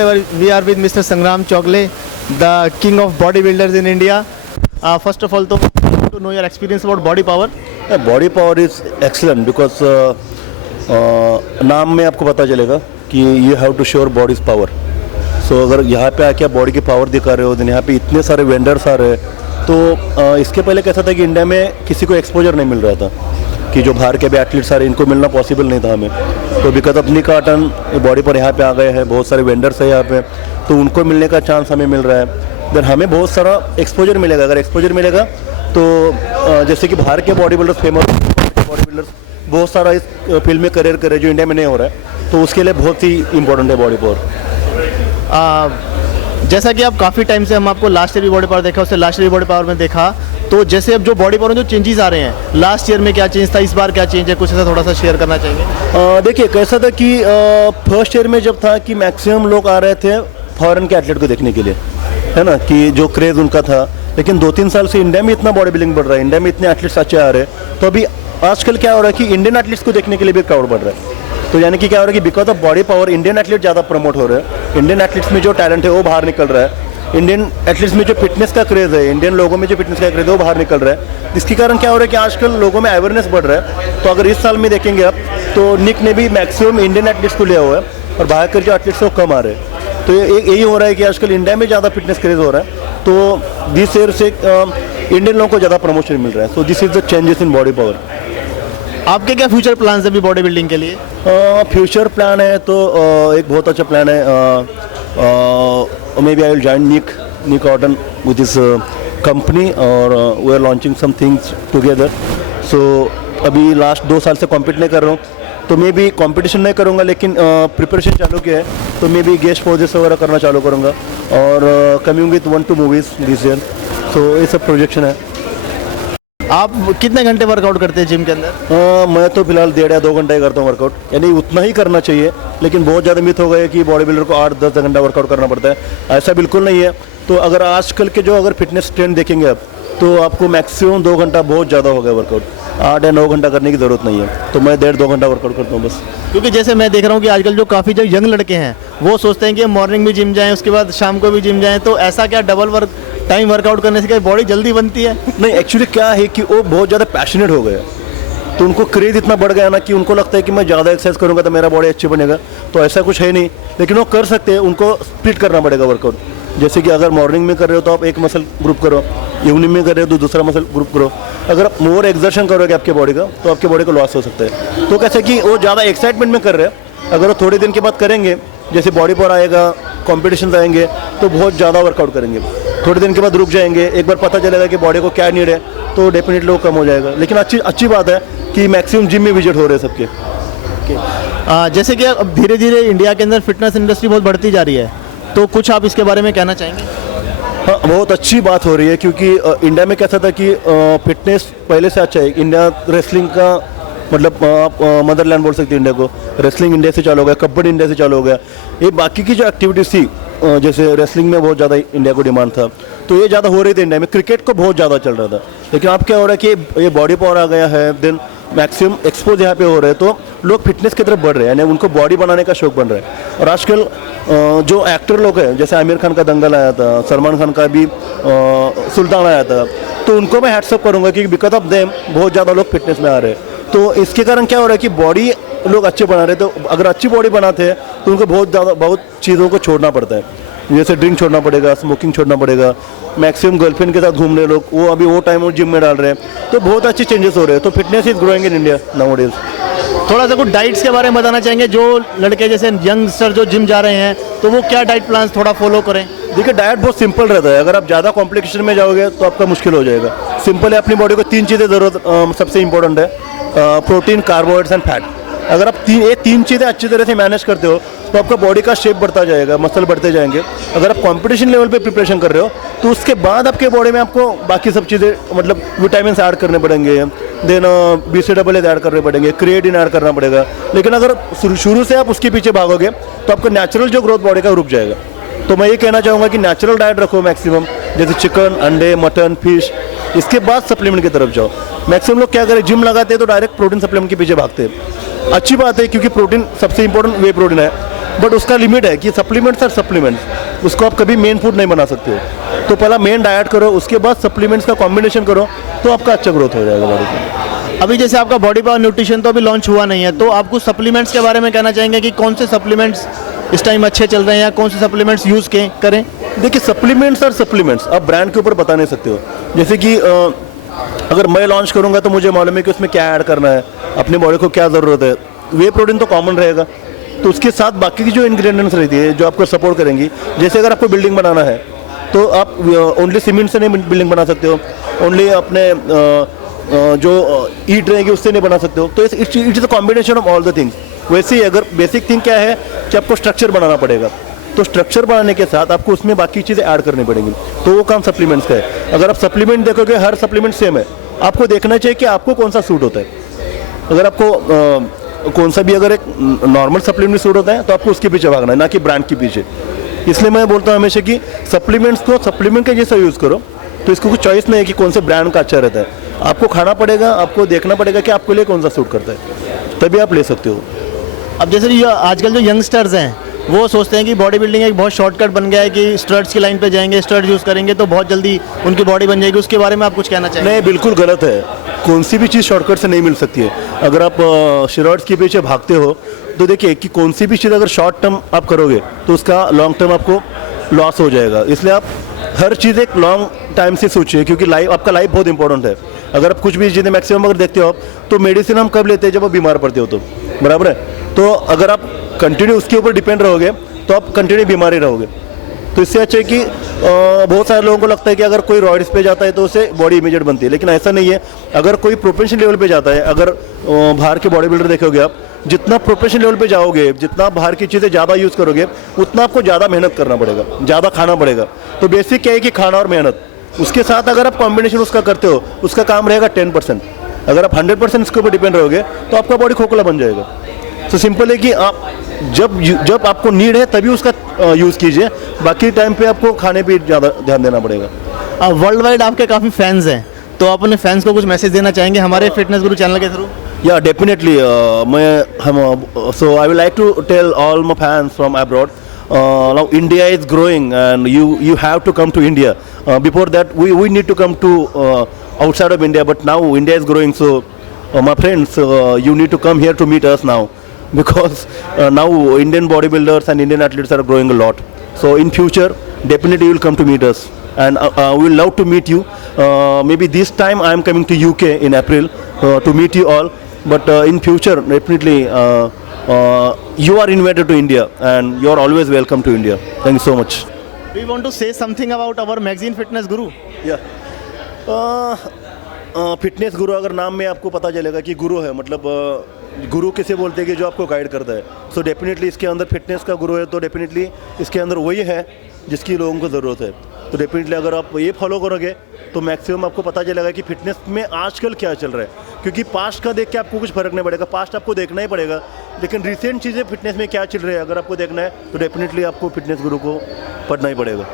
today we are with Mr. Sangram Chogle, the king of bodybuilders in India. First of all, to know your experience about body power. Body power is excellent because नाम में आपको पता चलेगा कि you have to sure body's power. So अगर यहाँ पे आके आप बॉडी की पावर दिखा रहे हो, तो यहाँ पे इतने सारे वेंडर्स आ रहे हैं. तो इसके पहले कैसा था कि इंडिया में किसी को एक्सपोजर नहीं मिल रहा था, कि जो बाहर के भी एथलीट्स आ रहे इनको मिलना पॉसिबल नहीं था हमें. तो बिकॉज ऑफ निकाटन बॉडी पर यहाँ पे आ गए हैं, बहुत सारे वेंडर्स हैं यहाँ पे, तो उनको मिलने का चांस हमें मिल रहा है. देन हमें बहुत सारा एक्सपोजर मिलेगा. अगर एक्सपोजर मिलेगा तो जैसे कि बाहर के body builders, famous body builders बहुत सारा इस फील्ड में करियर करे जो इंडिया में नहीं हो रहा है, तो उसके लिए बहुत ही इंपॉर्टेंट है बॉडी पावर. जैसा कि आप काफ़ी टाइम से हम आपको लास्ट ईयर भी बॉडी पावर देखा, उससे लास्ट ईयर बॉडी पावर में देखा, तो जैसे अब जो बॉडी पावर में जो चेंजेस आ रहे हैं, लास्ट ईयर में क्या चेंज था, इस बार क्या चेंज है, कुछ ऐसा थोड़ा सा शेयर करना चाहेंगे. देखिए कैसा था कि फर्स्ट ईयर में जब था कि मैक्सिमम लोग आ रहे थे फॉरेन के एथलीट को देखने के लिए, है ना, कि जो क्रेज़ उनका था. लेकिन 2-3 साल से इंडिया में इतना बॉडी बिल्डिंग बढ़ रहा है, इंडिया में इतने एथलीट्स अच्छे आ रहे हैं, तो अभी आजकल क्या हो रहा है कि इंडियन एथलीट्स को देखने के लिए भी क्राउड बढ़ रहा है. तो यानी कि क्या हो रहा है कि because of body power Indian athlete ज़्यादा प्रमोट हो रहे हैं. इंडियन एथलीट्स में जो टैलेंट है वो बाहर निकल रहा है. इंडियन एथलीट्स में जो फिटनेस का क्रेज़ है, इंडियन लोगों में जो फिटनेस का क्रेज़ है वो बाहर निकल रहा है. इसके कारण क्या हो रहा है कि आजकल लोगों में अवेयरनेस बढ़ रहा है. तो अगर इस साल में देखेंगे आप, तो निक ने भी मैक्सिमम इंडियन एथलीट्स को लिया हुआ है और बाहर के जो एथलीट्स वो कम आ रहे हैं. तो यही हो रहा है कि आजकल इंडिया में ज़्यादा फिटनेस क्रेज़ हो रहा है. तो दिस ईयर से इंडियन लोगों को ज़्यादा प्रमोशन मिल रहा है. So this is the changes in body power. आपके क्या फ्यूचर प्लान्स है अभी बॉडी बिल्डिंग के लिए? फ्यूचर प्लान है तो एक बहुत अच्छा प्लान है. Maybe I will join Nick Ordon with this company और we are launching some things together. So अभी लास्ट 2 साल से कॉम्पीट नहीं कर रहा हूँ, तो मैं भी कंपटीशन नहीं करूँगा, लेकिन प्रिपरेशन चालू किया है. तो मैं भी गेस्ट पोजेस वगैरह करना चालू करूँगा और coming with 1-2 movies this year. So ये सब प्रोजेक्शन है. आप कितने घंटे वर्कआउट करते हैं जिम के अंदर? मैं तो फिलहाल 1.5 या 2 घंटा ही करता हूँ वर्कआउट. यानी उतना ही करना चाहिए, लेकिन बहुत ज़्यादा मिथ हो गए कि बॉडी बिल्डर को 8-10 घंटा वर्कआउट करना पड़ता है. ऐसा बिल्कुल नहीं है. तो अगर आजकल के जो अगर फिटनेस ट्रेंड देखेंगे आप, तो आपको मैक्सिमम 2 घंटा बहुत ज़्यादा हो गया वर्कआउट. 8 या 9 घंटा करने की ज़रूरत नहीं है. तो मैं 1.5-2 घंटा वर्कआउट करता हूँ बस. क्योंकि जैसे मैं देख रहा हूँ कि आजकल जो काफ़ी जो यंग लड़के हैं वो सोचते हैं कि मॉर्निंग में जिम जाएं, उसके बाद शाम को भी जिम जाएं, तो ऐसा क्या डबल टाइम वर्कआउट करने से क्या बॉडी जल्दी बनती है? नहीं, एक्चुअली क्या है कि वो बहुत ज़्यादा पैशनेट हो गए, तो उनको क्रेज इतना बढ़ गया ना कि उनको लगता है कि मैं ज़्यादा एक्सरसाइज करूँगा तो मेरा बॉडी अच्छी बनेगा. तो ऐसा कुछ है नहीं, लेकिन वो कर सकते हैं. उनको स्प्लिट करना पड़ेगा वर्कआउट. जैसे कि अगर मॉर्निंग में कर रहे हो तो आप एक मसल ग्रुप करो, इवनिंग में कर रहे हो तो दूसरा मसल ग्रुप करो. अगर आप मोर एक्सर्शन करोगे आपके बॉडी का, तो आपके बॉडी को लॉस हो सकता है. तो कैसे कि वो ज़्यादा एक्साइटमेंट में कर रहे हैं, अगर वो थोड़े दिन के बाद करेंगे, जैसे बॉडी पावर आएगा, कॉम्पिटिशन आएंगे, तो बहुत ज़्यादा वर्कआउट करेंगे. थोड़े दिन के बाद रुक जाएंगे, एक बार पता चलेगा कि बॉडी को क्या नीड है, तो डेफिनेटली वो कम हो जाएगा. लेकिन अच्छी बात है कि मैक्सिमम जिम में विजिट हो रहे हैं सबके. जैसे कि अब धीरे धीरे इंडिया के अंदर फिटनेस इंडस्ट्री बहुत बढ़ती जा रही है, तो कुछ आप इसके बारे में कहना चाहेंगे? हाँ, बहुत अच्छी बात हो रही है, क्योंकि इंडिया में कैसा था कि फिटनेस पहले से अच्छा है. इंडिया रेसलिंग का मतलब आप मदरलैंड बोल सकते हैं इंडिया को. रेसलिंग इंडिया से चालू हो गया, कबड्डी इंडिया से चालू हो गया. ये बाकी की जो एक्टिविटीज़ थी, जैसे रेसलिंग में बहुत ज़्यादा इंडिया को डिमांड था, तो ये ज़्यादा हो रही थी इंडिया में. क्रिकेट को बहुत ज़्यादा चल रहा था. लेकिन अब क्या हो रहा है कि ये बॉडी पावर आ गया है, देन मैक्सिमम एक्सपोज यहाँ पे हो रहे हैं, तो लोग फिटनेस की तरफ बढ़ रहे हैं, यानी उनको बॉडी बनाने का शौक बन रहा है. और आजकल जो एक्टर लोग हैं, जैसे आमिर खान का दंगल आया था, सलमान खान का भी सुल्तान आया था, तो उनको मैं हैट्सअप करूँगा कि बिकॉज ऑफ देम बहुत ज़्यादा लोग फिटनेस में आ रहे हैं. तो इसके कारण क्या हो रहा है कि बॉडी लोग अच्छे बना रहे हैं. तो अगर अच्छी बॉडी बनाते हैं तो उनको बहुत चीज़ों को छोड़ना पड़ता है. जैसे ड्रिंक छोड़ना पड़ेगा, स्मोकिंग छोड़ना पड़ेगा. मैक्सिमम गर्लफ्रेंड के साथ घूम रहे लोग, वो अभी वो टाइम वो जिम में डाल रहे हैं. तो बहुत अच्छे चेंजेस हो रहे हैं. तो fitness is growing in India nowadays. थोड़ा सा कुछ डाइट्स के बारे में बताना चाहेंगे, जो लड़के जैसे यंगस्टर जो जिम जा रहे हैं, तो वो क्या डाइट प्लान थोड़ा फॉलो करें? देखिए, डाइट बहुत सिंपल रहता है. अगर आप ज़्यादा कॉम्प्लिकेशन में जाओगे तो आपका मुश्किल हो जाएगा. सिंपल है, अपनी बॉडी को 3 चीज़ें ज़रूरत सबसे इंपॉर्टेंट है: प्रोटीन, कार्बोहाइड्रेट्स एंड फैट. अगर आप ये 3 चीज़ें अच्छी तरह से मैनेज करते हो तो आपका बॉडी का शेप बढ़ता जाएगा, मसल बढ़ते जाएंगे. अगर आप कंपटीशन लेवल पे प्रिपरेशन कर रहे हो तो उसके बाद आपके बॉडी में आपको बाकी सब चीज़ें मतलब विटामिन ऐड करने पड़ेंगे, देन BCAA ऐड करने पड़ेंगे, क्रिएटिन ऐड करना पड़ेगा. लेकिन अगर शुरू से आप उसके पीछे भागोगे तो आपका नेचुरल जो ग्रोथ बॉडी का रुक जाएगा. तो मैं ये कहना चाहूँगा कि नेचुरल डाइट रखो मैक्सिमम, जैसे चिकन, अंडे, मटन, फिश. इसके बाद सप्लीमेंट की तरफ जाओ. मैक्सिमम लोग क्या करें, जिम लगाते हैं तो डायरेक्ट प्रोटीन सप्लीमेंट के पीछे भागते हैं. अच्छी बात है, क्योंकि प्रोटीन सबसे इंपॉर्टेंट वे प्रोटीन है. बट उसका लिमिट है कि सप्लीमेंट्स और सप्लीमेंट्स, उसको आप कभी मेन फूड नहीं बना सकते हो। तो पहला मेन डाइट करो, उसके बाद सप्लीमेंट्स का कॉम्बिनेशन करो, तो आपका अच्छा ग्रोथ हो जाएगा बॉडी में। अभी जैसे आपका बॉडी पावर न्यूट्रिशन तो अभी लॉन्च हुआ नहीं है, तो आप कुछ सप्लीमेंट्स के बारे में कहना चाहेंगे कि कौन से सप्लीमेंट्स इस टाइम अच्छे चल रहे हैं या कौन से सप्लीमेंट्स यूज़ करें? देखिए, सप्लीमेंट्स और सप्लीमेंट्स आप ब्रांड के ऊपर बता नहीं सकते हो। जैसे कि अगर मैं लॉन्च करूंगा तो मुझे मालूम है कि उसमें क्या ऐड करना है, अपनी बॉडी को क्या ज़रूरत है। वे प्रोटीन तो कॉमन रहेगा, तो उसके साथ बाकी की जो इंग्रेडिएंट्स रहती है जो आपको सपोर्ट करेंगी, जैसे अगर आपको बिल्डिंग बनाना है तो आप ओनली सीमेंट से नहीं बिल्डिंग बना सकते हो, ओनली अपने जो ईट रहेगी उससे नहीं बना सकते हो। तो it is a combination of all the things. वैसे ही अगर बेसिक थिंग क्या है कि आपको स्ट्रक्चर बनाना पड़ेगा, तो स्ट्रक्चर बनाने के साथ आपको उसमें बाकी चीज़ें ऐड करनी पड़ेंगी, तो वो काम सप्लीमेंट्स का है। अगर आप सप्लीमेंट देखोगे, हर सप्लीमेंट सेम है, आपको देखना चाहिए कि आपको कौन सा सूट होता है। अगर आपको कौन सा भी अगर एक नॉर्मल सप्लीमेंट सूट होता है तो आपको उसके पीछे भागना है, ना कि ब्रांड के पीछे। इसलिए मैं बोलता हूँ हमेशा कि सप्लीमेंट्स को सप्लीमेंट के जैसा यूज़ करो, तो इसको कुछ चॉइस नहीं है कि कौन से ब्रांड का अच्छा रहता है। आपको खाना पड़ेगा, आपको देखना पड़ेगा कि आपके लिए कौन सा सूट करता है, तभी आप ले सकते हो। अब जैसे ये आजकल जो यंगस्टर्स हैं वो सोचते हैं कि बॉडी बिल्डिंग एक बहुत शॉर्टकट बन गया है कि स्टड्स की लाइन पे जाएंगे, स्टड यूज़ करेंगे तो बहुत जल्दी उनकी बॉडी बन जाएगी। उसके बारे में आप कुछ कहना चाहेंगे? नहीं, बिल्कुल गलत है। कौन सी भी चीज़ शॉर्टकट से नहीं मिल सकती है। अगर आप स्टेरॉइड्स के पीछे भागते हो तो देखिए कि कौन सी भी चीज़ अगर शॉर्ट टर्म आप करोगे तो उसका लॉन्ग टर्म आपको लॉस हो जाएगा। इसलिए आप हर चीज़ एक लॉन्ग टाइम से सोचिए, क्योंकि लाइफ, आपका लाइफ बहुत इंपॉर्टेंट है। अगर आप कुछ भी चीज़ें मैक्सिमम अगर देखते हो आप, तो मेडिसिन हम कब लेते हैं? जब आप बीमार पड़ते हो, तो बराबर है। तो अगर आप कंटिन्यू उसके ऊपर डिपेंड रहोगे तो आप कंटिन्यू बीमार ही रहोगे। तो इससे अच्छा है कि बहुत सारे लोगों को लगता है कि अगर कोई रॉयड्स पे जाता है तो उसे बॉडी इमीडिएट बनती है, लेकिन ऐसा नहीं है। अगर कोई प्रोफेशनल लेवल पे जाता है, अगर बाहर के बॉडी बिल्डर देखोगे आप, जितना प्रोफेशनल लेवल पे जाओगे, जितना बाहर की चीज़ें ज़्यादा यूज़ करोगे, उतना आपको ज़्यादा मेहनत करना पड़ेगा, ज़्यादा खाना पड़ेगा। तो बेसिक क्या है कि खाना और मेहनत, उसके साथ अगर आप कॉम्बिनेशन उसका करते हो, उसका काम रहेगा 10%। अगर आप 100% इसके ऊपर डिपेंड रहोगे तो आपका बॉडी खोखला बन जाएगा। तो सिंपल है कि आप जब आपको नीड है तभी उसका यूज़ कीजिए, बाकी टाइम पे आपको खाने पे ज़्यादा ध्यान देना पड़ेगा। वर्ल्ड वाइड आपके काफ़ी फैंस हैं, तो आप अपने फैंस को कुछ मैसेज देना चाहेंगे हमारे फिटनेस गुरु चैनल के through? Yeah, definitely. So I would like to tell all my fans from abroad. Now India is growing, and you have to come to India. Before that, we need to come to outside of India, but now India is growing. So my friends, you need to come here to meet us now, because now Indian bodybuilders and Indian athletes are growing a lot. So in future, definitely you will come to meet us, and we will love to meet you. Maybe this time I am coming to UK in April to meet you all. But in future, definitely, you are invited to India, and you are always welcome to India. Thank you so much. We want to say something about our magazine Fitness Guru. Yeah. Fitness गुरु, अगर नाम में आपको पता चलेगा कि गुरु है, मतलब गुरु किसे बोलते हैं कि जो आपको गाइड करता है। सो डेफिनेटली इसके अंदर फिटनेस का गुरु है, तो डेफिनेटली इसके अंदर वही है जिसकी लोगों को ज़रूरत है। तो डेफिनेटली अगर आप ये फॉलो करोगे तो मैक्सिमम आपको पता चलेगा कि फिटनेस में आजकल क्या चल रहा है। क्योंकि पास्ट का देख के आपको कुछ फ़र्क नहीं पड़ेगा, पास्ट आपको देखना ही पड़ेगा, लेकिन रिसेंट चीज़ें फिटनेस में क्या चल रही है अगर आपको देखना है तो डेफिनेटली आपको फिटनेस गुरु को पढ़ना ही पड़ेगा।